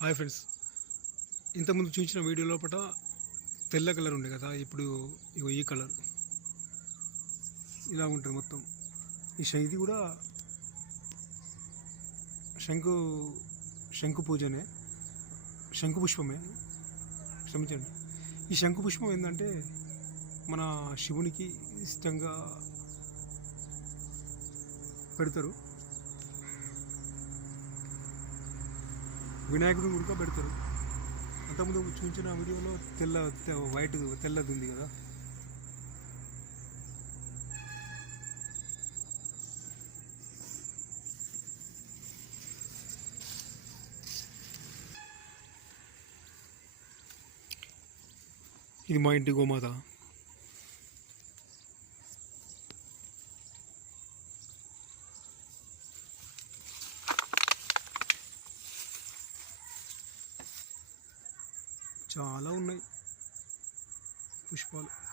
Hi friends. ఇంతకుముందు చూసిన video లోపల తెల్ల కలర్ ఉండే కదా ఇప్పుడు ఇగో ఈ కలర్. ఇలా ఉంటుంది మొత్తం. ఈ ఇది కూడా శంకు శంకు పూజనే. శంకు పుష్పమే. క్షమించండి. ఈ శంకు పుష్పం ఏంటంటే మన శివునికి ఇష్టంగా పెడతారు. వినాయకుడు ఉడకబెడతారు పెడతారు. అంతకుముందు చూపించిన వీడియోలో తెల్ల తె- వైట్ తెల్లది ఉంది కదా. ఇది మా ఇంటి గోమాత. చాలా ఉన్నాయి. పుష్పాలు.